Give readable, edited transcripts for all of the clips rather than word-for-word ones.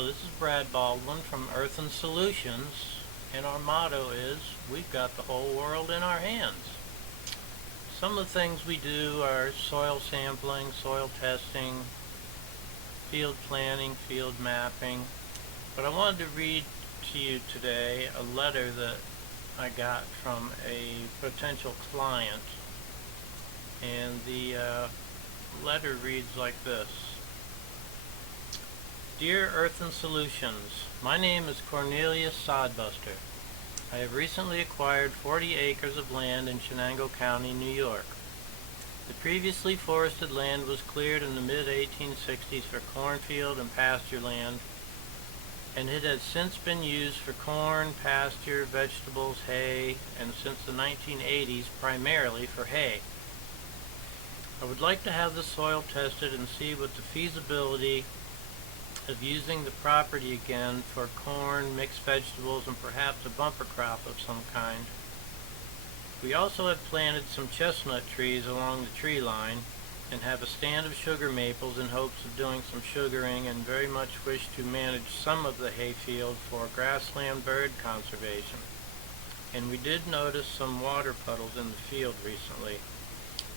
Hello, this is Brad Baldwin from Earthen Solutions, and our motto is, we've got the whole world in our hands. Some of the things we do are soil sampling, soil testing, field planning, field mapping, but I wanted to read to you today a letter that I got from a potential client, and the letter reads like this. Dear Earthen Solutions, my name is Cornelius Sodbuster. I have recently acquired 40 acres of land in Shenango County, New York. The previously forested land was cleared in the mid-1860s for cornfield and pasture land, and it has since been used for corn, pasture, vegetables, hay, and since the 1980s primarily for hay. I would like to have the soil tested and see what the feasibility of using the property again for corn, mixed vegetables, and perhaps a bumper crop of some kind. We also have planted some chestnut trees along the tree line and have a stand of sugar maples in hopes of doing some sugaring, and very much wish to manage some of the hayfield for grassland bird conservation. And we did notice some water puddles in the field recently.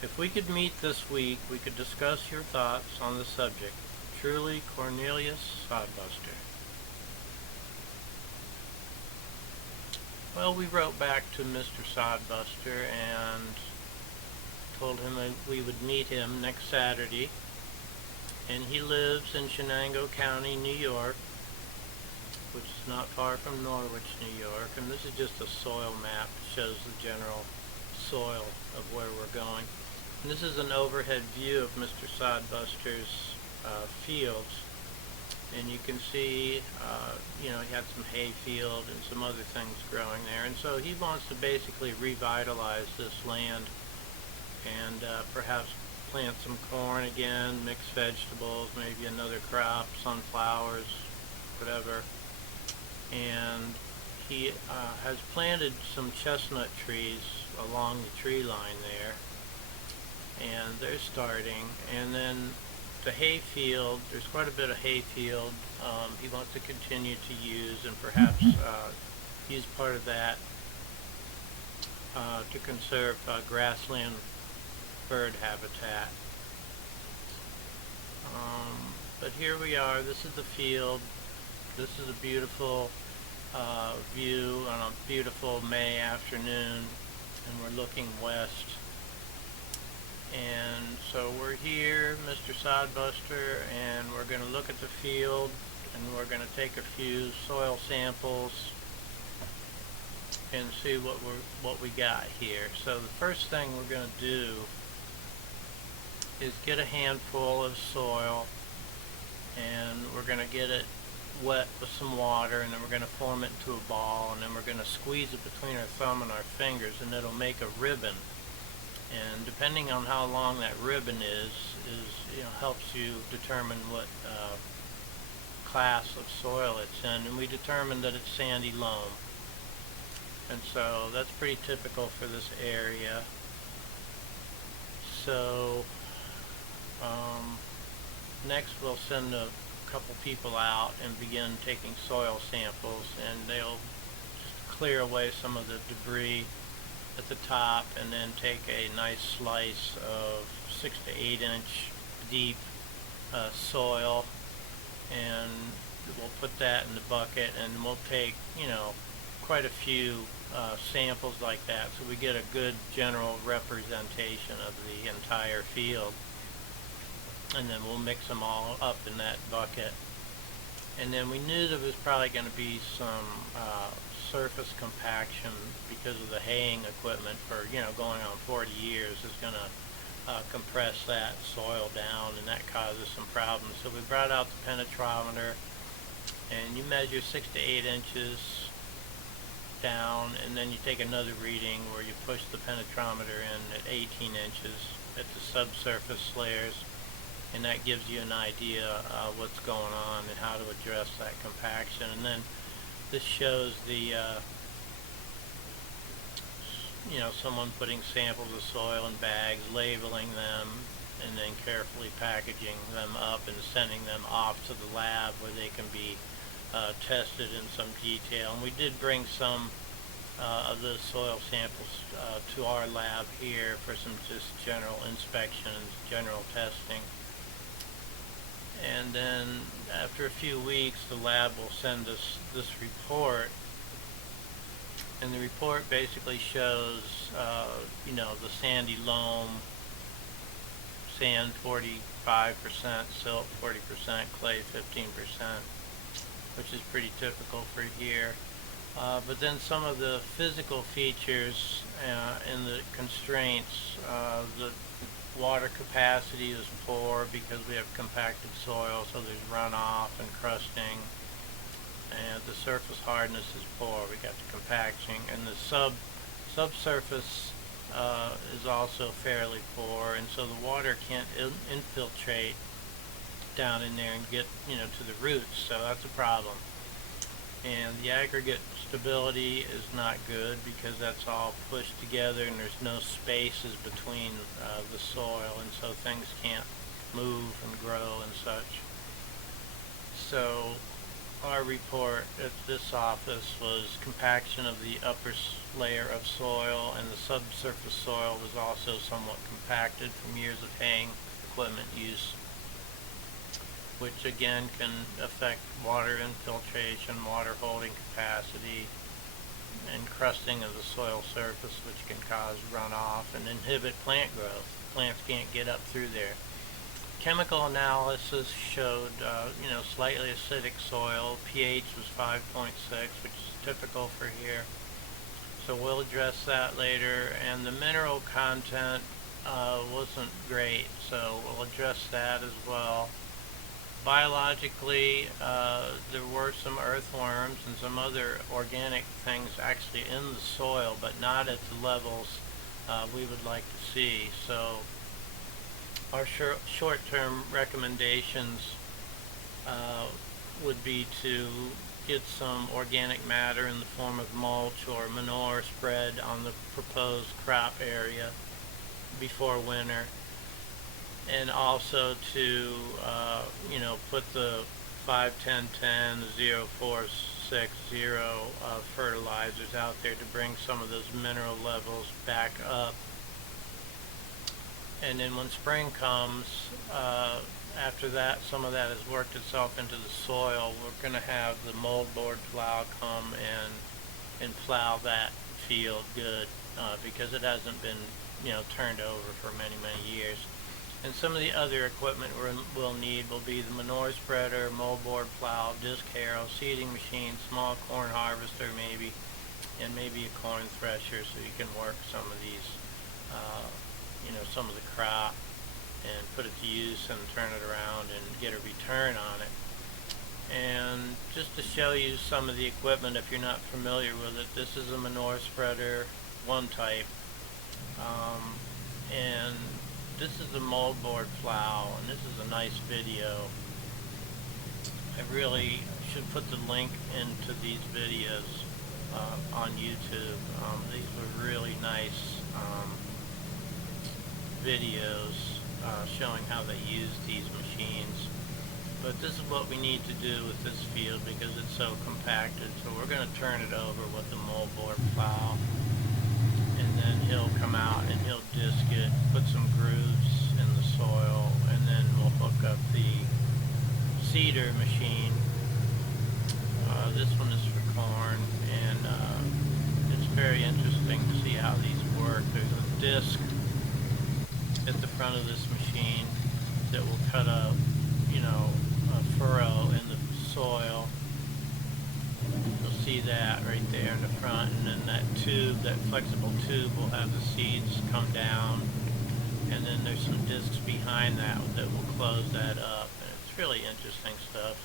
If we could meet this week, we could discuss your thoughts on the subject. Truly, Cornelius Sodbuster. Well, we wrote back to Mr. Sodbuster and told him that we would meet him next Saturday. And he lives in Shenango County, New York, which is not far from Norwich, New York. And this is just a soil map that shows the general soil of where we're going. And this is an overhead view of Mr. Sodbuster's fields, and you can see he had some hay field and some other things growing there, and so he wants to basically revitalize this land and perhaps plant some corn again, mixed vegetables, maybe another crop, sunflowers, whatever. And he has planted some chestnut trees along the tree line there, and they're starting. And then the hay field, there's quite a bit of hay field he wants to continue to use, and perhaps use part of that to conserve grassland bird habitat. But here we are, this is the field. This is a beautiful view on a beautiful May afternoon, and we're looking west. And so we're here, Mr. Sodbuster, and we're going to look at the field, and we're going to take a few soil samples and see what we got here. So the first thing we're going to do is get a handful of soil, and we're going to get it wet with some water, and then we're going to form it into a ball, and then we're going to squeeze it between our thumb and our fingers, and it'll make a ribbon. And depending on how long that ribbon is helps you determine what class of soil it's in. And we determined that it's sandy loam, and so that's pretty typical for this area. So next we'll send a couple people out and begin taking soil samples, and they'll just clear away some of the debris at the top, and then take a nice slice of 6 to 8 inch deep soil, and we'll put that in the bucket, and we'll take quite a few samples like that, so we get a good general representation of the entire field. And then we'll mix them all up in that bucket. And then we knew there was probably going to be some surface compaction because of the haying equipment for going on 40 years is going to compress that soil down, and that causes some problems. So we brought out the penetrometer, and you measure 6 to 8 inches down, and then you take another reading where you push the penetrometer in at 18 inches at the subsurface layers, and that gives you an idea of what's going on and how to address that compaction. And then this shows the someone putting samples of soil in bags, labeling them, and then carefully packaging them up and sending them off to the lab where they can be tested in some detail. And we did bring some of the soil samples to our lab here for some just general inspections, general testing. And then after a few weeks, the lab will send us this report, and the report basically shows, the sandy loam, sand 45%, silt 40%, clay 15%, which is pretty typical for here. But then some of the physical features and the constraints, the water capacity is poor because we have compacted soil, so there's runoff and crusting, and the surface hardness is poor. We got the compaction, and the subsurface is also fairly poor, and so the water can't infiltrate down in there and get to the roots, so that's a problem. And the aggregate stability is not good because that's all pushed together and there's no spaces between the soil, and so things can't move and grow and such. So our report at this office was compaction of the upper layer of soil, and the subsurface soil was also somewhat compacted from years of haying equipment use, which again can affect water infiltration, water holding capacity, and crusting of the soil surface, which can cause runoff and inhibit plant growth. Plants can't get up through there. Chemical analysis showed slightly acidic soil. pH was 5.6, which is typical for here, so we'll address that later. And the mineral content wasn't great, so we'll address that as well. Biologically, there were some earthworms and some other organic things actually in the soil, but not at the levels we would like to see. So our short-term recommendations would be to get some organic matter in the form of mulch or manure spread on the proposed crop area before winter, and also to put the 5-10-10, 0-4-6-0 fertilizers out there to bring some of those mineral levels back up. And then when spring comes, after that, some of that has worked itself into the soil, we're going to have the moldboard plow come and plow that field good, because it hasn't been turned over for many years. And some of the other equipment we'll need will be the manure spreader, moldboard plow, disc harrow, seeding machine, small corn harvester maybe, and maybe a corn thresher, so you can work some of these, some of the crop and put it to use and turn it around and get a return on it. And just to show you some of the equipment, if you're not familiar with it, this is a manure spreader, one type, and this is the moldboard plow, and this is a nice video. I really should put the link into these videos on YouTube. These were really nice videos showing how they use these machines. But this is what we need to do with this field because it's so compacted. So we're going to turn it over with the moldboard plow, and then he'll come out and he'll disc it, put some grooves in the soil, and then we'll hook up the seeder machine. This one is for corn, and it's very interesting to see how these work. There's a disc at the front of this machine that will cut a furrow in the soil. You'll see that right there in the front, and then that tube, that flexible tube, will have the seeds come down, and then there's some discs behind that that will close that up. And it's really interesting stuff.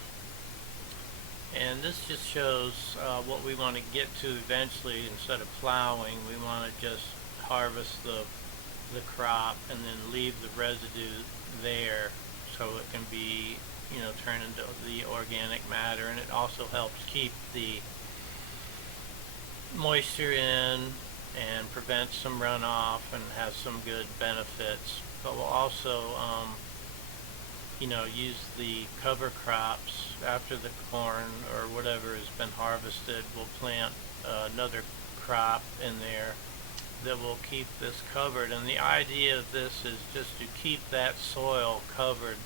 And this just shows what we want to get to eventually. Instead of plowing, we want to just harvest the crop and then leave the residue there so it can be turned into the organic matter, and it also helps keep the moisture in and prevents some runoff and has some good benefits. But we'll also use the cover crops after the corn or whatever has been harvested. We'll plant another crop in there that will keep this covered. And the idea of this is just to keep that soil covered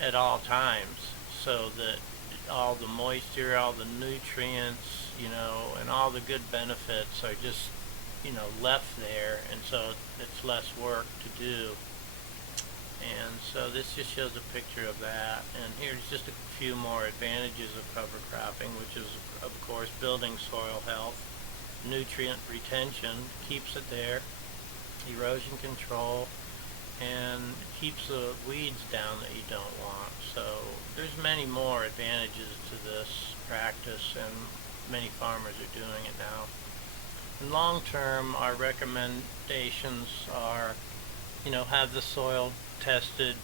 at all times so that all the moisture, all the nutrients, and all the good benefits are just, left there, and so it's less work to do. And so this just shows a picture of that. And here's just a few more advantages of cover cropping, which is, of course, building soil health, nutrient retention, keeps it there, erosion control, and keeps the weeds down that you don't want. So there's many more advantages to this practice, and many farmers are doing it now. In long term, our recommendations are, have the soil tested,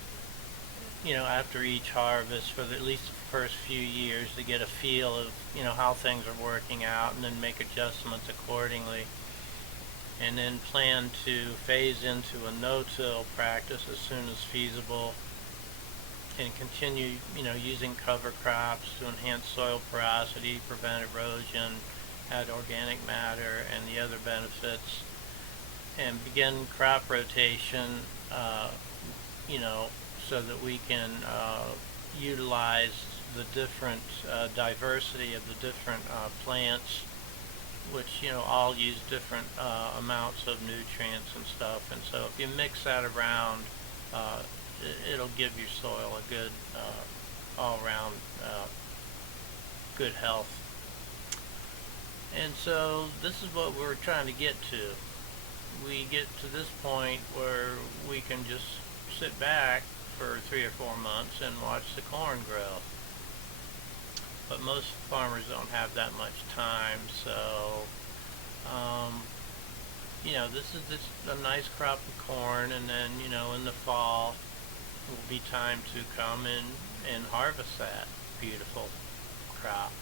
after each harvest for at least the first few years to get a feel of, how things are working out, and then make adjustments accordingly. And then plan to phase into a no-till practice as soon as feasible, and continue, using cover crops to enhance soil porosity, prevent erosion, add organic matter, and the other benefits, and begin crop rotation, so that we can utilize the different diversity of the different plants, which all use different amounts of nutrients and stuff. And so if you mix that around, it'll give your soil a good all-around good health. And so this is what we're trying to get to. We get to this point where we can just sit back for 3 or 4 months and watch the corn grow. But most farmers don't have that much time, so this is just a nice crop of corn, and then in the fall will be time to come and harvest that beautiful crop.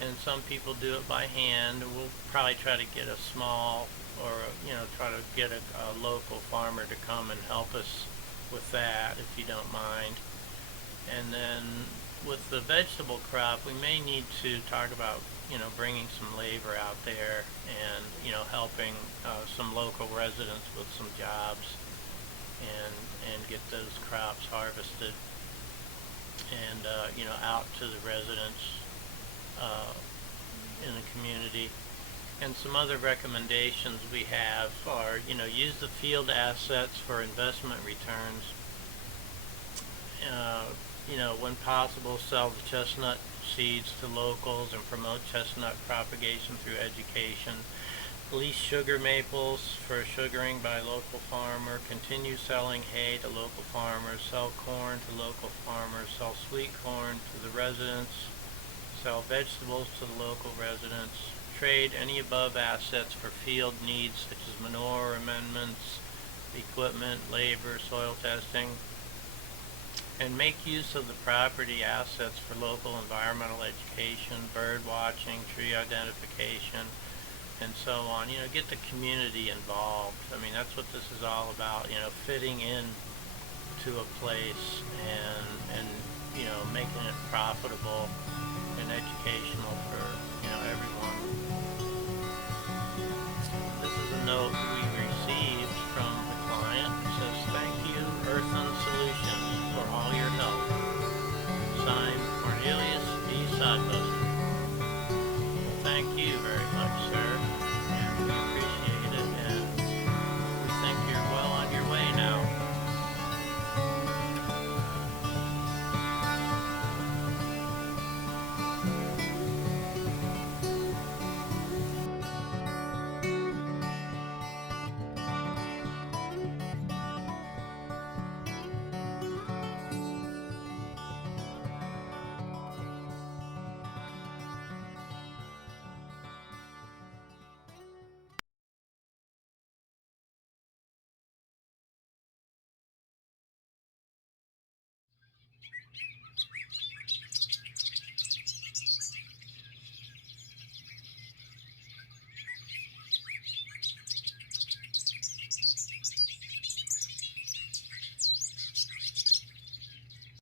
And some people do it by hand. We'll probably try to get a small, or try to get a local farmer to come and help us with that, if you don't mind. And then with the vegetable crop, we may need to talk about bringing some labor out there, and helping some local residents with some jobs, and get those crops harvested, and out to the residents in the community. And some other recommendations we have are, use the field assets for investment returns. When possible, sell the chestnut seeds to locals and promote chestnut propagation through education. Lease sugar maples for sugaring by local farmer. Continue selling hay to local farmers. Sell corn to local farmers. Sell sweet corn to the residents. Sell vegetables to the local residents. Trade any above assets for field needs such as manure amendments, equipment, labor, soil testing. And make use of the property assets for local environmental education, bird watching, tree identification, and so on. Get the community involved. I mean, that's what this is all about, fitting in to a place, and making it profitable and educational for, everyone. This is a note we received from the client. It says, "Thank you, Earthen Solutions, for all your help." Signed, Cornelius B. Sodbuster. Well, thank you very much, sir, and we appreciate it, and we think you're well on your way now.